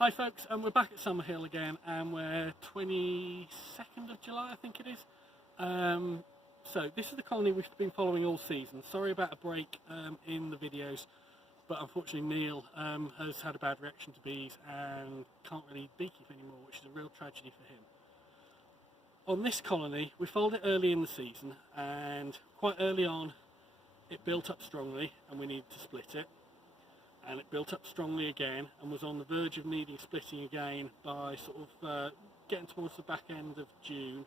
Hi folks, we're back at Summerhill again, and we're 22nd of July I think it is. So this is the colony we've been following all season. Sorry about a break in the videos, but unfortunately Neil has had a bad reaction to bees and can't really beekeep anymore, which is a real tragedy for him. On this colony we followed it early in the season, and quite early on it built up strongly and we needed to split it. And it built up strongly again and was on the verge of needing splitting again by sort of getting towards the back end of June.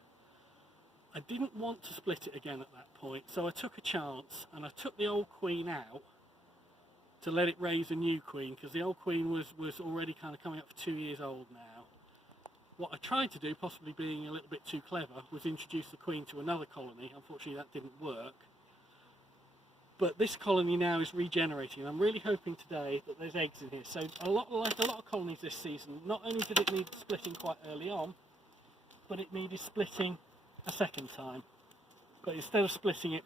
I didn't want to split it again at that point, so I took a chance and I took the old queen out to let it raise a new queen, because the old queen was already kind of coming up for 2 years old now. What I tried to do, possibly being a little bit too clever, was introduce the queen to another colony. Unfortunately that didn't work. But this colony now is regenerating. I'm really hoping today that there's eggs in here. So like a lot of colonies this season, not only did it need splitting quite early on, but it needed splitting a second time. But instead of splitting it,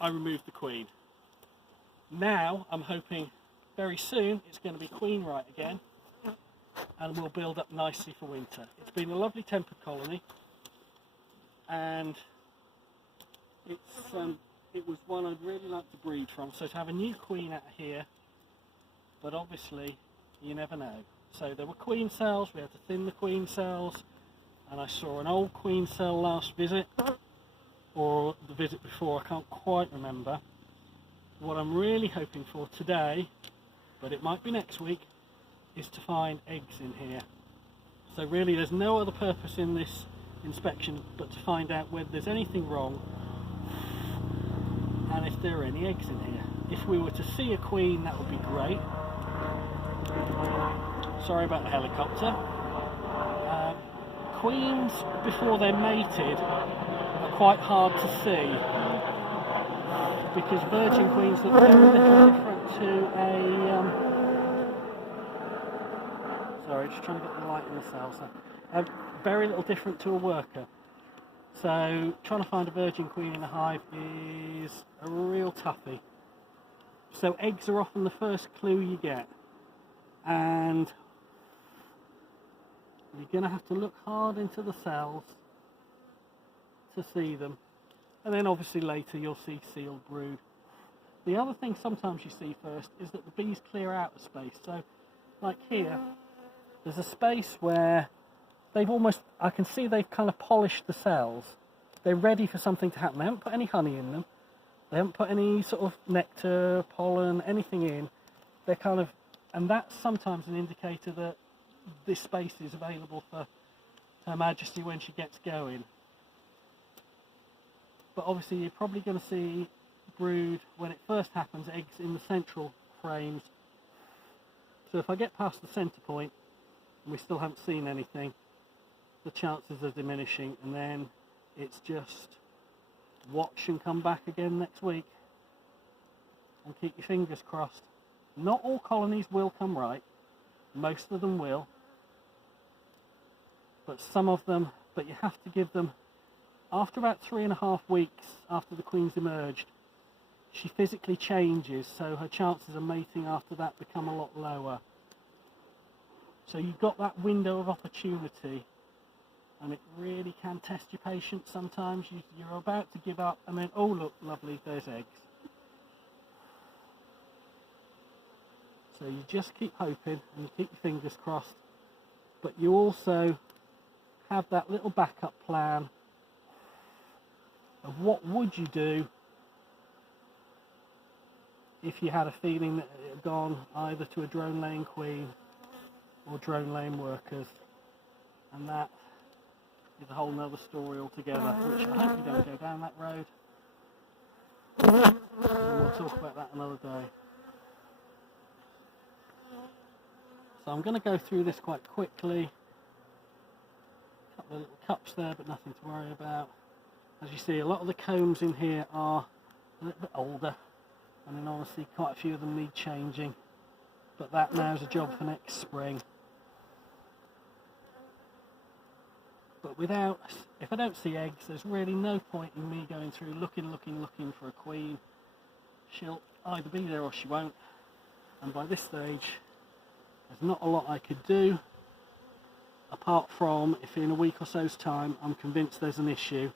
I removed the queen. Now I'm hoping very soon it's going to be queen right again, and we'll build up nicely for winter. It's been a lovely tempered colony, and it was one I'd really like to breed from, so to have a new queen out here, but obviously you never know. So there were queen cells, we had to thin the queen cells, and I saw an old queen cell last visit, or the visit before, I can't quite remember. What I'm really hoping for today, but it might be next week, is to find eggs in here. So really there's no other purpose in this inspection but to find out whether there's anything wrong and if there are any eggs in here. If we were to see a queen, that would be great. Sorry about the helicopter. Queens, before they're mated, are quite hard to see, because virgin queens look very little different to a... Sorry, just trying to get the light in the cells there. Very little different to a worker. So trying to find a virgin queen in a hive is a real toughie. So eggs are often the first clue you get, and you're going to have to look hard into the cells to see them, and then obviously later you'll see sealed brood. The other thing sometimes you see first is that the bees clear out a space. So like here, there's a space where they've almost, I can see they've kind of polished the cells. They're ready for something to happen. They haven't put any honey in them. They haven't put any sort of nectar, pollen, anything in. They're kind of, and that's sometimes an indicator that this space is available for Her Majesty when she gets going. But obviously you're probably going to see brood, when it first happens, eggs in the central frames. So if I get past the centre point and we still haven't seen anything, the chances are diminishing, and then it's just watch and come back again next week and keep your fingers crossed. Not all colonies will come right, most of them will, but some of them, but you have to give them, after about 3.5 weeks after the queen's emerged, she physically changes, so her chances of mating after that become a lot lower. So you've got that window of opportunity, and it really can test your patience sometimes. You're about to give up, and then, oh look, lovely, there's eggs. So you just keep hoping, and you keep your fingers crossed, but you also have that little backup plan of what would you do if you had a feeling that it had gone either to a drone laying queen or drone laying workers, and that is a whole nother story altogether, which I hope we don't go down that road, and we'll talk about that another day. So I'm going to go through this quite quickly. A couple of little cups there, but nothing to worry about. As you see, a lot of the combs in here are a little bit older, and then honestly quite a few of them need changing, but that now is a job for next spring. But if I don't see eggs, there's really no point in me going through looking for a queen. She'll either be there or she won't, and by this stage there's not a lot I could do apart from if in a week or so's time I'm convinced there's an issue,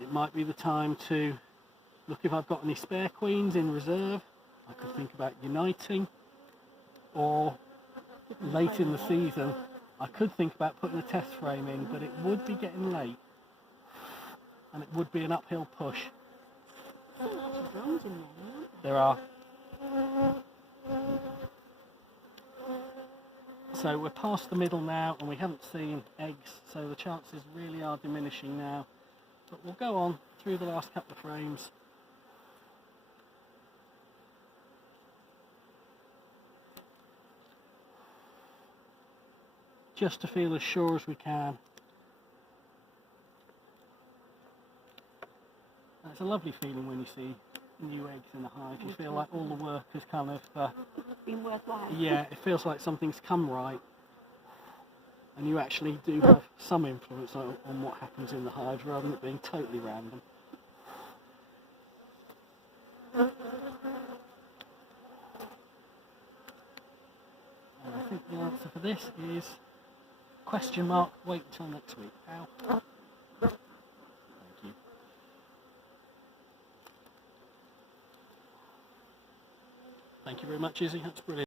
it might be the time to look if I've got any spare queens in reserve. I could think about uniting, or late in the season I could think about putting a test frame in, but it would be getting late and it would be an uphill push. There are. So we're past the middle now and we haven't seen eggs, so the chances really are diminishing now. But we'll go on through the last couple of frames. Just to feel as sure as we can. And it's a lovely feeling when you see new eggs in a hive. You feel like all the work has kind of been worthwhile. Yeah, it feels like something's come right, and you actually do have some influence on what happens in the hive rather than it being totally random. And I think the answer for this is question mark, wait until next week. Ow. Thank you. Thank you very much, Izzy, that's brilliant.